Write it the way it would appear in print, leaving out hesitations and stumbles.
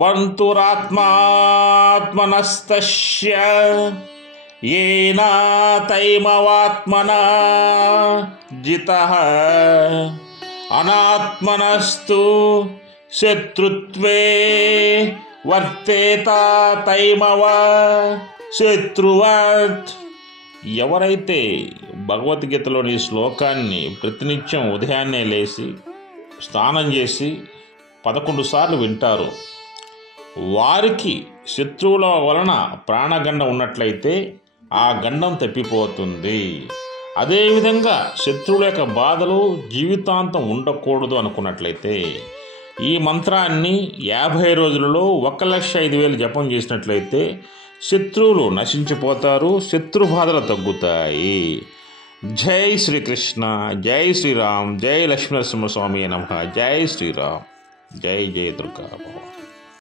బంతురాత్మాత్మనస్తస్య येन तैमवात्मना जितः अनात्मनस्तु शत्रुत्वे వర్తేత తైమవ శత్రువత్. ఎవరైతే భగవద్గీతలోని శ్లోకాన్ని ప్రతినిత్యం ఉదయాన్నే లేచి స్నానం చేసి 11 సార్లు వింటారు, వారికి శత్రువుల వలన ప్రాణగండం ఉన్నట్లయితే ఆ గండం తప్పిపోతుంది. అదేవిధంగా శత్రువుల యొక్క బాధలు జీవితాంతం ఉండకూడదు అనుకున్నట్లయితే ఈ మంత్రాన్ని 50 రోజులలో 1,05,000 జపం చేసినట్లయితే శత్రువులు నశించిపోతారు, శత్రు బాధలు తగ్గుతాయి. జై శ్రీకృష్ణ, జై శ్రీరామ్, జై లక్ష్మీనరసింహస్వామి నమః, జై శ్రీరామ్, జై జై దుర్గా భగవాన్.